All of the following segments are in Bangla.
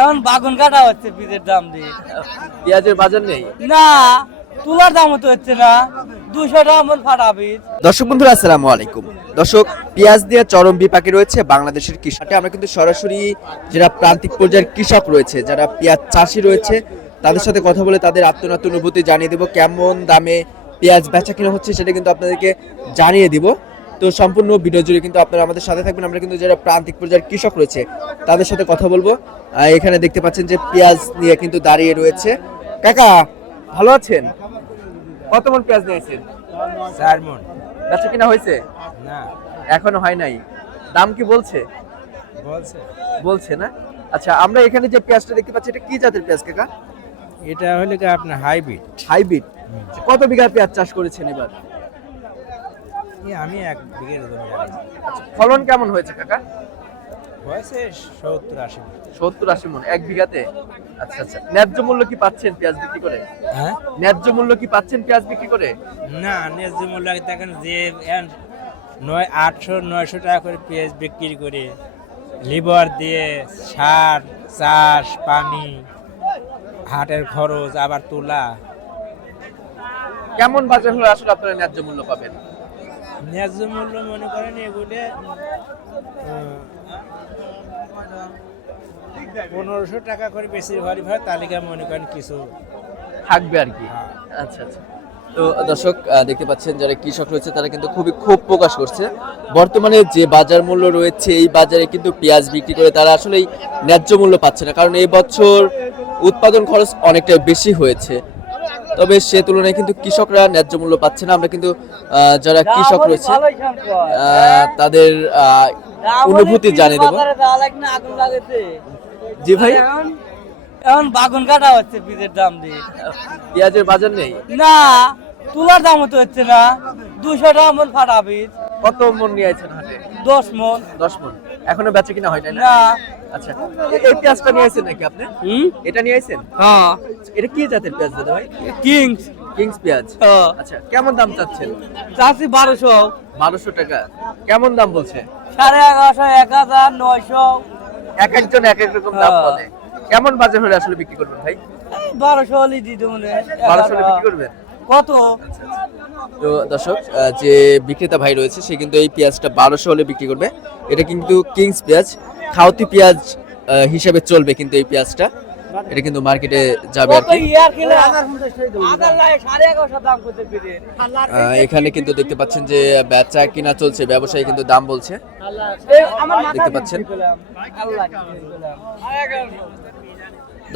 এখন বাগুন কাটা হচ্ছে পিজের দাম দিয়ে। পেঁয়াজের বাজার নেই। না, তুলার দাম তো হচ্ছে না, 200 টাকা মন ফাটা পিস। দর্শক বন্ধুরা আসসালামু আলাইকুম। দর্শক, পেঁয়াজ দিয়ে চরম বিপাকে রয়েছে বাংলাদেশের কৃষক। আমরা কিন্তু সরাসরি যারা প্রান্তিক পর্যায়ের কৃষক রয়েছে, যারা পেঁয়াজ চাষি রয়েছে, তাদের সাথে কথা বলে তাদের আত্মনাত্ম অনুভূতি জানিয়ে দেব। কেমন দামে পেঁয়াজ বেচা কিনা হচ্ছে সেটা কিন্তু আপনাদেরকে জানিয়ে দিব। তো সম্পূর্ণ ভিডিও জুড়ে কিন্তু আপনারা আমাদের সাথে থাকবেন। আমরা কিন্তু যারা প্রান্তিক পর্যায়ের কৃষক রয়েছে তাদের সাথে কথা বলবো। এখানে দেখতে পাচ্ছেন যে পেঁয়াজ নিয়ে কিন্তু দাঁড়িয়ে রয়েছে। কাকা ভালো আছেন? কত মন পেঁয়াজ নিয়েছেন? 4 মন। বেচা কিনা হয়েছে? না, এখনো হয় নাই। দাম কি বলছে? বলছে না। আচ্ছা, আমরা এখানে যে পেঁয়াজটা দেখতে পাচ্ছি এটা কি জাতের পেঁয়াজ কাকা? এটা হলো কি আপনার হাইব্রিড। হাইব্রিড। কত বিঘা পেঁয়াজ চাষ করেছেন এবার? আমি 1 বিঘের জমি জানি। আচ্ছা, ফলন কেমন হয়েছে কাকা? হয়েছে 70-80। 70-80 মন 1 বিঘাতে। আচ্ছা আচ্ছা, ন্যায্য মূল্য কি পাচ্ছেন পেঁয়াজ বিক্রি করে? হ্যাঁ, ন্যায্য মূল্য কি পাচ্ছেন পেঁয়াজ বিক্রি করে? না, ন্যায্য মূল্য দেখেন যে 800-900 টাকা করে পেঁয়াজ বিক্রি করে, লিভার দিয়ে সার, চাষ, পানি, হাটের খরচ, আবার তোলা। কেমন বাজার হলে আসলে আপনারা ন্যায্য মূল্য পাবেন? ন্যায্য মূল্য মনে করেন এগুলো 1500 টাকা করে বেশি ভারী হয়, তালিকা মনে করেন কিছু থাকবে আর কি। আচ্ছা আচ্ছা। তো দর্শক দেখতে পাচ্ছেন যারা কৃষক রয়েছে তারা কিন্তু খুবই ক্ষোভ প্রকাশ করছে। বর্তমানে যে বাজার মূল্য রয়েছে এই বাজারে কিন্তু পেঁয়াজ বিক্রি করে তারা আসলেই ন্যায্য মূল্য পাচ্ছে না, কারণ এই বছর উৎপাদন খরচ অনেকটা বেশি হয়েছে। তবে সে তুলনায় কিন্তু কৃষকরা ন্যায্য মূল্য পাচ্ছে না। আমরা কিন্তু যারা কৃষক রয়েছে তাদের অনুভূতি জানিয়ে দেবো। জি ভাই, এখন বাগুন কাটা হচ্ছে পিজের দাম দিয়ে। পেঁয়াজের বাজার নেই। না, তুলার দাম তো হচ্ছে না, 200 টাকা মন ফাটা পিস। কত মন নিয়ে আছেন হাটে? 10 মন। 10 মন। এখনো বেচা কিনা হয় নাই না? না। আচ্ছা, এই পেঁয়াজটা নিয়ে আছেন নাকি আপনি? এটা নিয়ে আছেন? হ্যাঁ, এটা কি জাতের পেঁয়াজ দাদা ভাই? কিংস। কিংস পেঁয়াজ। আচ্ছা, কেমন দাম চাচ্ছেন? চাষি 1200। 1200 টাকা। কেমন দাম বলছে? 1150, 1000, 900। এক একজন এক এক রকম দাম বলে। কেমন বাজার হলে আসলে বিক্রি করবেন ভাই? 1200 হলে দিত মনে হয়। 1200 হলে বিক্রি করবেন? কত? তো দর্শক, যে বিক্রেতা ভাই রয়েছে সে কিন্তু এই পেঁয়াজটা 1200 হলে বিক্রি করবে। এটা কিন্তু কিংস পেঁয়াজ, খাওতি পেঁয়াজ হিসেবে চলবে কিন্তু এই পেঁয়াজটা। এটা কিন্তু মার্কেটে যাবে আর কি। এখানে কিন্তু দেখতে পাচ্ছেন যে বেচা কিনা চলছে, ব্যবসায়ী কিন্তু দাম বলছে, দেখতে পাচ্ছেন।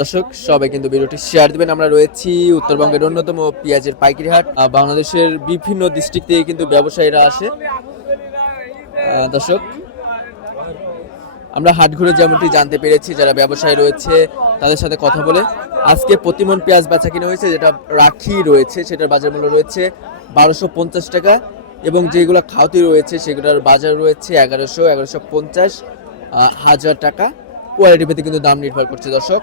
দর্শক সবাই কিন্তু ভিডিওটি শেয়ার দিবেন। আমরা রয়েছি উত্তরবঙ্গের অন্যতম পেঁয়াজের পাইকারি হাট। বাংলাদেশের বিভিন্ন ডিস্ট্রিক্ট থেকে কিন্তু ব্যবসায়ীরা আসে। দর্শক, আমরা হাট ঘুরে যেমনটি জানতে পেরেছি যারা ব্যবসায়ী রয়েছে তাদের সাথে কথা বলে আজকে প্রতিমন পেঁয়াজ বেচা কিনা হয়েছে, যেটা রাখি রয়েছে সেটার বাজার মূল্য রয়েছে 1250 টাকা, এবং যেগুলো খাওতি রয়েছে সেগুলোর বাজার রয়েছে 1150, 1000 টাকা। কোয়ালিটি ভেদে কিন্তু দাম নির্ভর করছে। দর্শক,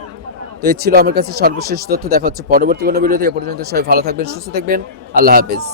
তো এই ছিল আমার কাছে সর্বশেষ তথ্য। দেখা হচ্ছে পরবর্তী কোনো ভিডিওতে। এ পর্যন্ত সবাই ভালো থাকবেন, সুস্থ থাকবেন। আল্লাহ হাফেজ।